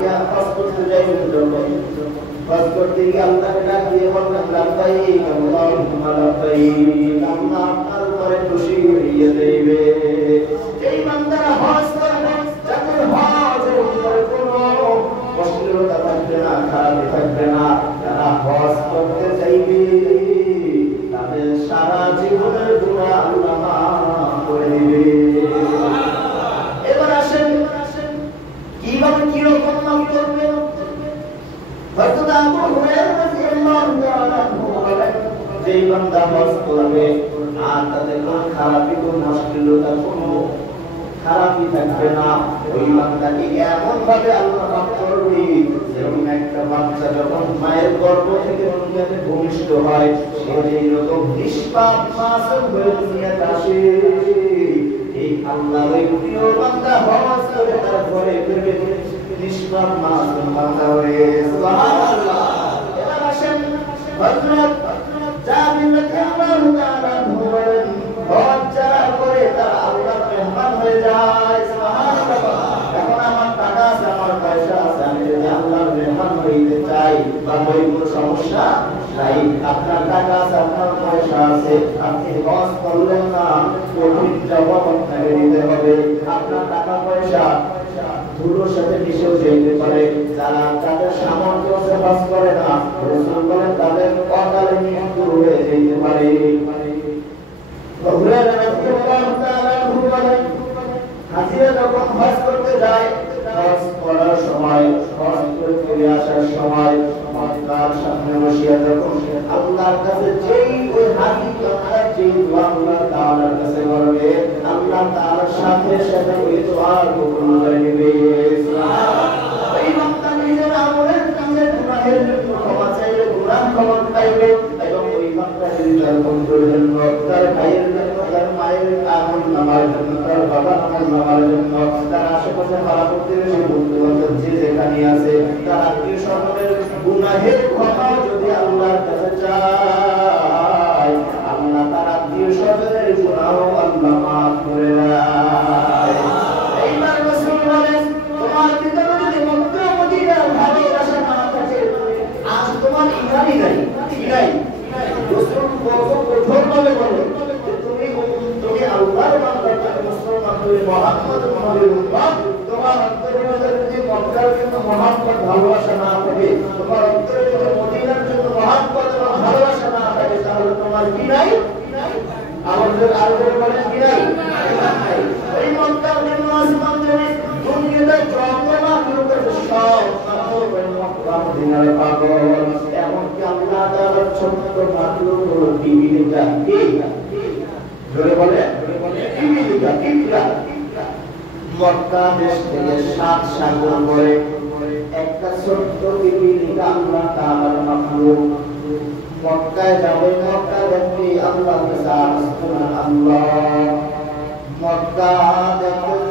দিয়া হজ করতে যাইবেন যখন হজ করতে গিয়ে আল্লাহকে ডাক দিয়ে বললেন লাব্বাইক আল্লাহুম্মা লাব্বাইক, আল্লাহ আপনার উপরে খুশি হইয়া যাইবে। যেই বান্দারা হজ করবে যাদের হজের উপরে কোনো অশ্লীলতা থাকবে না, খারাপি থাকবে না, যারা হজ করতে যাইবে তাদের সারা জীবনের গুনাহ আল্লাহ মাফ করে দিবে। এবার আসেন কিভাবে কিরকম নাম করবে। হয়তো আবু হুরায়রা রাদিয়াল্লাহু তাআলা আনহু বলেন, যেই বান্দা হজ করবে আর তাতে কোনো খারাপি, কোনো অশ্লীলতা, কোনো খারাপি থাকবে না, ওই বান্দাকে এমন ভাবে আল্লাহ মাফ করবে যেমন একটা বাচ্চা যখন মায়ের গর্ভ থেকে দুনিয়াতে ভূমিষ্ঠ হয় সে যেরকম নিষ্পাপ মাসুম হয়ে দুনিয়াতে আসে, এই আল্লাহ ওই প্রিয় বান্দা হজ করে তার ঘরে ফিরে নিষ্পাপ মাসুম বান্দা হয়ে। সুবহানাল্লাহ। এবার আসেন হযরত জাবির রাদিয়াল্লাহু তাআলা বলেন, হজ যারা করে তারা আল্লাহর মেহমান হয়ে যায়। সুবহানাল্লাহ। এখন আমার টাকা আছে, আমার পয়সা আছে, আমি যদি আল্লাহর মেহমান হইতে চাই বা ওই কোনো সমস্যা নাই। আপনার টাকা আছে, আপনার পয়সা আছে, আপনি হজ করলেন না, কঠিন জবাব আপনাকে দিতে হবে। আপনার টাকা পয়সা ধুলোর সাথে মিশেও যেতে পারে। যারা তাদের সামর্থ্য আছে হজ করে না, রাসূল বলেন তাদের অকালে মৃত্যু হয়ে যেতে পারে। হুরায়রা রাদিয়াল্লাহু তাআলা আনহু বলেন, হাজিরা যখন হজ করতে যায়, হজ করার সময়, হজ করে ফিরে আসার সময় মক্কার সামনে বসিয়া যখন আল্লাহর কাছে যেই ওই হাজি বান্দা যেই দোয়া আল্লাহ তাআলার কাছে করবে, আল্লাহ তাআলার সাথে সাথে ওই দোয়া কবুল করে নেবে। সুবহানাল্লাহ। ওই বান্দা নিজের আমলের কাছে গুনাহের জন্য ক্ষমা চাইলে গুনাহ ক্ষমা পাইবে, এবং ওই বান্দা যদি তার বন্ধুর জন্য, তার ভাইয়ের জন্য, তার মায়ের আমল নামার জন্য, তার বাবার আমল নামার জন্য, তার আশেপাশে পাড়া প্রতিবেশী বন্ধু বান্ধব যে যেখানে আছে তার আত্মীয় স্বজনের গুনাহের ক্ষমা যদি আল্লাহর কাছে চায়, আল্লাহ তার আত্মীয় স্বজনের গুনাহ আল্লাহ মাফ করে দেয়। এইবার রাসূল বলেন, তোমার ভিতরে যদি মক্কা মদিনার ভালোবাসা না থাকে, আজ তোমার ঈমানই নাই। কি নাই? রাসূল কঠোরভাবে বলে, তুমি আল্লাহর বান্দা, তুমি মুসলমান, তুমি মুহাম্মদ নবীর উম্মত, তোমার অন্তরের মধ্যে যদি মক্কার জন্য মহব্বত ভালোবাসা না থাকে, তোমার অন্তরে যদি মদিনার জন্য মহব্বত এবং ভালোবাসা না থাকে, তাহলে তোমার কি নাই? আমাদের আল্লাহ বলেন কি নাই? এই মক্কার জন্য আসমান জমিন দুনিয়াতে যত মাখলুক আছে সব মক্কা মদিনার পাগল। এমনকি আল্লাহ তাআলার ছোট্ট মাখলুক হলো বিবিটা। কি জোরে বলে? বিবিটা, কিবলা। মক্কা দেশ থেকে 7 সাগর পরে একটা ছোট্ট বিবিটা আল্লাহ তাআলার মাখলুক মক্কায় যাবে, মক্কা দেখবে আল্লাহ তাআলা সুবহানাল্লাহ। মক্কা দেখতে